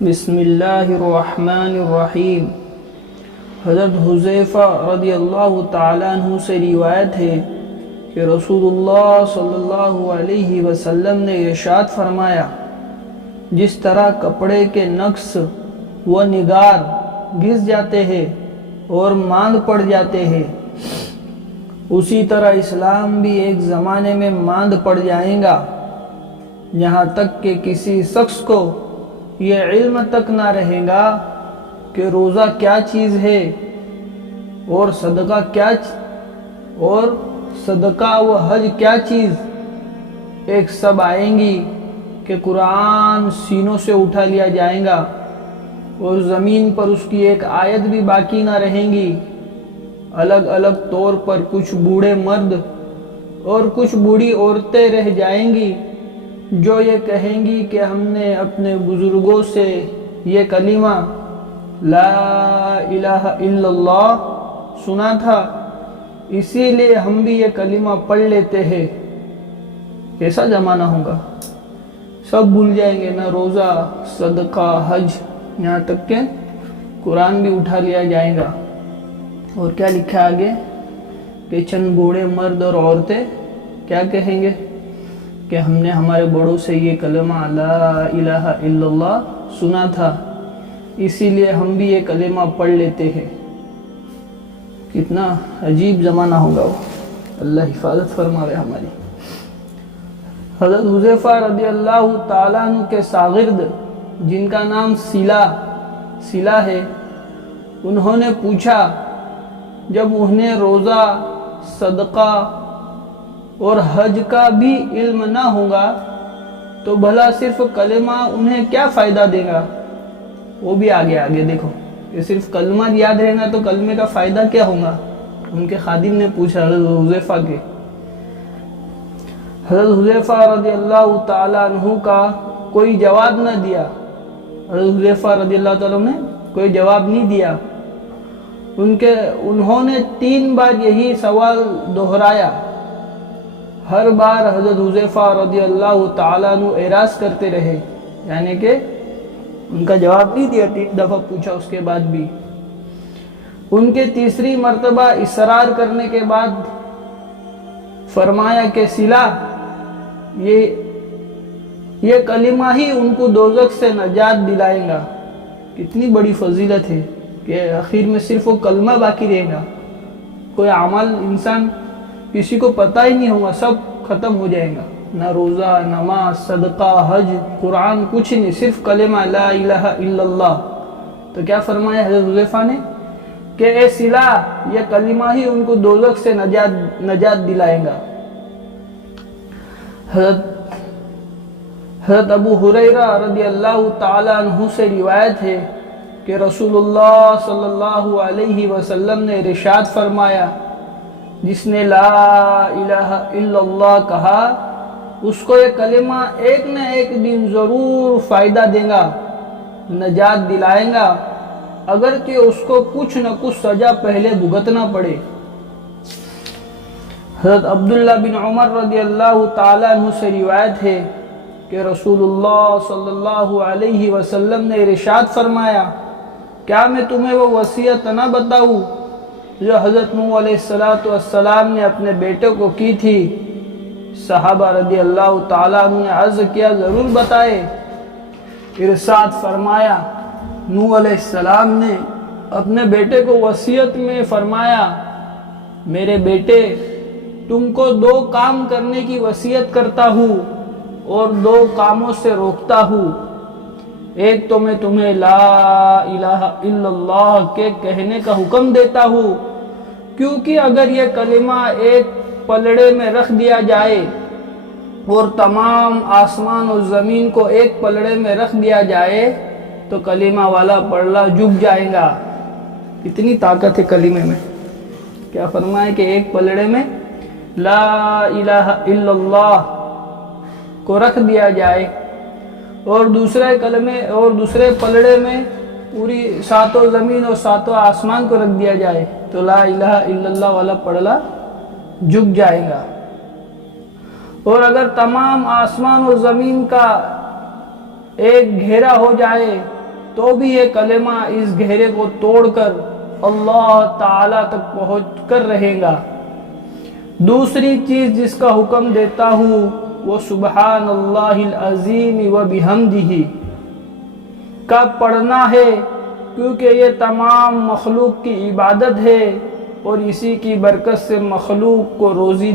بسم اللہ الرحمن الرحیم۔ حضرت حذیفہ رضی اللہ تعالیٰ عنہ سے روایت ہے کہ رسول اللہ صلی اللہ علیہ وسلم نے ارشاد فرمایا، جس طرح کپڑے کے نقص و نگار گھس جاتے ہیں اور ماند پڑ جاتے ہیں، اسی طرح اسلام بھی ایک زمانے میں ماند پڑ جائے گا، یہاں تک کہ کسی شخص کو یہ علم تک نہ رہے گا کہ روزہ کیا چیز ہے اور صدقہ و حج کیا چیز۔ ایک سب آئیں گی کہ قرآن سینوں سے اٹھا لیا جائے گا اور زمین پر اس کی ایک آیت بھی باقی نہ رہیں گی۔ الگ الگ طور پر کچھ بوڑھے مرد اور کچھ بوڑھی عورتیں رہ جائیں گی جو یہ کہیں گی کہ ہم نے اپنے بزرگوں سے یہ کلمہ لا الہ الا اللہ سنا تھا، اسی لیے ہم بھی یہ کلمہ پڑھ لیتے ہیں۔ کیسا زمانہ ہوگا، سب بھول جائیں گے، نہ روزہ، صدقہ، حج، یہاں تک کہ قرآن بھی اٹھا لیا جائے گا۔ اور کیا لکھا آگے کہ چند بوڑھے مرد اور عورتیں کیا کہیں گے کہ ہم نے ہمارے بڑوں سے یہ کلمہ لا الہ الا اللہ سنا تھا، اسی لیے ہم بھی یہ کلمہ پڑھ لیتے ہیں۔ کتنا عجیب زمانہ ہوگا وہ، اللہ حفاظت فرماوے ہماری۔ حضرت حذیفہ رضی اللہ تعالیٰ عنہ کے شاگرد جن کا نام سلا ہے، انہوں نے پوچھا، جب انہیں روزہ، صدقہ اور حج کا بھی علم نہ ہوگا تو بھلا صرف کلمہ انہیں کیا فائدہ دے گا؟ وہ بھی آگے دیکھو کہ صرف کلمہ یاد رہے گا تو کلمے کا فائدہ کیا ہوگا۔ ان کے خادم نے پوچھا حضرت حذیفہ کے۔ حضرت حذیفہ رضی اللہ تعالیٰ عنہ کا کوئی جواب نہ دیا۔ حضرت حذیفہ رضی اللہ تعالیٰ عنہ نے کوئی جواب نہیں دیا۔ انہوں نے 3 بار یہی سوال دہرایا۔ ہر بار حضرت حذیفہ رضی اللہ تعالیٰ عنہ اعراض کرتے رہے، یعنی کہ ان کا جواب نہیں دیا، 3 دفعہ پوچھا اس کے بعد بھی۔ ان کے تیسری مرتبہ اصرار کرنے کے بعد فرمایا کہ سلا، یہ کلمہ ہی ان کو دوزخ سے نجات دلائے گا۔ کتنی بڑی فضیلت ہے کہ آخر میں صرف وہ کلمہ باقی رہے گا، کوئی عمل انسان کسی کو پتہ ہی نہیں ہوگا، سب ختم ہو جائے گا، نہ روزہ، نماز، صدقہ، حج، قرآن، کچھ نہیں، صرف کلمہ لا الہ الا اللہ۔ تو کیا فرمایا حضرت حذیفہ نے کہ اے سلا، یہ کلمہ ہی ان کو دوزخ سے نجات دلائے گا۔ حضرت ابو ہریرہ رضی اللہ تعالیٰ عنہ سے روایت ہے کہ رسول اللہ صلی اللہ علیہ وسلم نے ارشاد فرمایا، جس نے لا الہ الا اللہ کہا، اس کو یہ کلمہ ایک نہ ایک دن ضرور فائدہ دے گا، نجات دلائے گا، اگرچہ اس کو کچھ نہ کچھ سزا پہلے بھگتنا پڑے۔ حضرت عبداللہ بن عمر رضی اللہ تعالیٰ عنہ سے روایت ہے کہ رسول اللہ صلی اللہ علیہ وسلم نے ارشاد فرمایا، کیا میں تمہیں وہ وصیت نہ بتاؤں جو حضرت نوح علیہ السلام نے اپنے بیٹے کو کی تھی؟ صحابہ رضی اللہ تعالیٰ عنہ نے عرض کیا، ضرور بتائے۔ ارشاد فرمایا، نوح علیہ السلام نے اپنے بیٹے کو وصیت میں فرمایا، میرے بیٹے، تم کو 2 کام کرنے کی وصیت کرتا ہوں اور 2 کاموں سے روکتا ہوں۔ ایک تو میں تمہیں لا الہ الا اللہ کے کہنے کا حکم دیتا ہوں، کیونکہ اگر یہ کلمہ ایک پلڑے میں رکھ دیا جائے اور تمام آسمان اور زمین کو ایک پلڑے میں رکھ دیا جائے تو کلمہ والا پلڑا جھک جائے گا۔ کتنی طاقت ہے کلمے میں۔ کیا فرمائے کہ ایک پلڑے میں لا الہ الا اللہ کو رکھ دیا جائے اور دوسرے پلڑے میں پوری 7 زمین اور 7 آسمان کو رکھ دیا جائے تو لا الہ الا اللہ والا پلڑا جھک جائے گا۔ اور اگر تمام آسمان اور زمین کا ایک گھیرا ہو جائے تو بھی یہ کلمہ اس گہرے کو توڑ کر اللہ تعالی تک پہنچ کر رہے گا۔ دوسری چیز جس کا حکم دیتا ہوں وہ سبحان اللہ العظیم و بحمدہ کا پڑھنا ہے، کیونکہ یہ تمام مخلوق کی عبادت ہے اور اسی کی برکت سے مخلوق کو روزی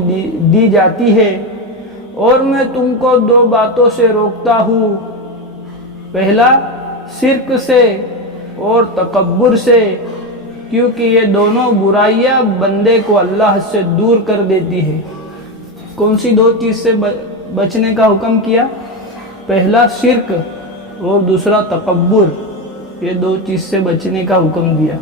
دی جاتی ہے۔ اور میں تم کو دو باتوں سے روکتا ہوں، پہلا شرک سے اور تکبر سے، کیونکہ یہ دونوں برائیاں بندے کو اللہ سے دور کر دیتی ہے۔ کون سی دو چیز سے بچنے کا حکم کیا؟ پہلا شرک اور دوسرا تکبر، یہ دو چیز سے بچنے کا حکم دیا۔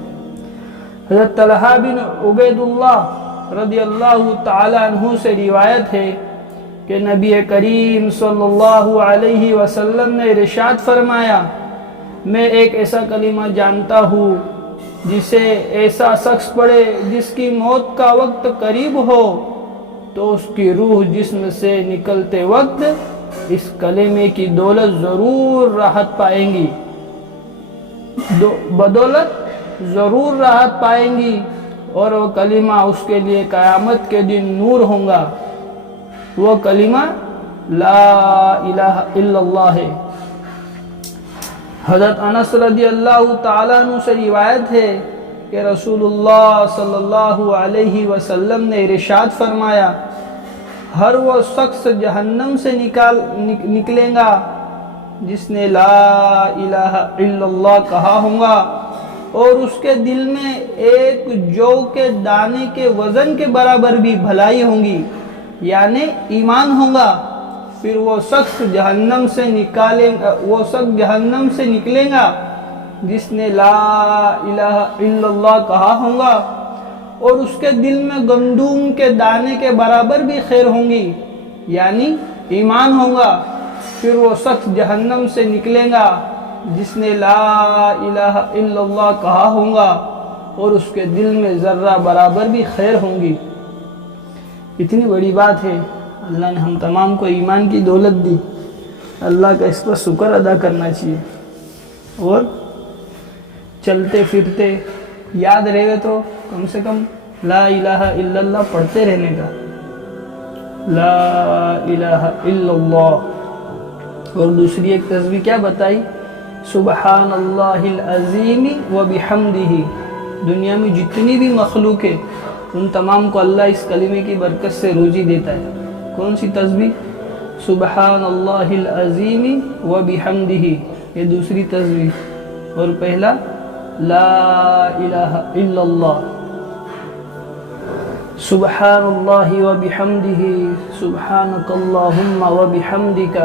حضرت طلحہ بن عبید اللہ رضی اللہ تعالی عنہ سے روایت ہے کہ نبی کریم صلی اللہ علیہ وسلم نے ارشاد فرمایا، میں ایک ایسا کلمہ جانتا ہوں جسے ایسا شخص پڑھے جس کی موت کا وقت قریب ہو تو اس کی روح جسم سے نکلتے وقت اس کلمے کی دولت ضرور راحت پائیں گی، بدولت ضرور راحت پائیں گی، اور وہ کلمہ اس کے لیے قیامت کے دن نور ہوگا۔ وہ کلمہ لا الہ الا اللہ ہے۔ حضرت انس رضی اللہ تعالیٰ عنہ سے روایت ہے کہ رسول اللہ صلی اللہ علیہ وسلم نے ارشاد فرمایا، ہر وہ شخص جہنم سے نکلے گا جس نے لا الہ الا اللہ کہا ہوگا اور اس کے دل میں ایک جو کے دانے کے وزن کے برابر بھی بھلائی ہوں گی، یعنی ایمان ہوگا، پھر وہ شخص جہنم سے نکلے گا جس نے لا الہ الا اللہ کہا ہوگا اور اس کے دل میں گندم کے دانے کے برابر بھی خیر ہوں گی، یعنی ایمان ہوگا، پھر وہ شخص جہنم سے نکلے گا جس نے لا الہ الا اللہ کہا ہوگا اور اس کے دل میں ذرہ برابر بھی خیر ہوں گی۔ اتنی بڑی بات ہے، اللہ نے ہم تمام کو ایمان کی دولت دی، اللہ کا اس پر شکر ادا کرنا چاہیے، اور چلتے پھرتے یاد رہے گا تو کم سے کم لا الہ الا اللہ پڑھتے رہنے کا، لا الہ الا اللہ۔ اور دوسری ایک تسبیح کیا بتائی؟ سبحان اللہ العظیم و بحمدہ۔ دنیا میں جتنی بھی مخلوق ہے ان تمام کو اللہ اس کلمے کی برکت سے روزی دیتا ہے۔ کون سی تسبیح؟ سبحان اللہ العظیم و بحمدہ، یہ دوسری تسبیح، اور پہلا لا الہ الا اللہ۔ سبحان اللہ و بحمدہ، سبحانک اللہم و بحمدک،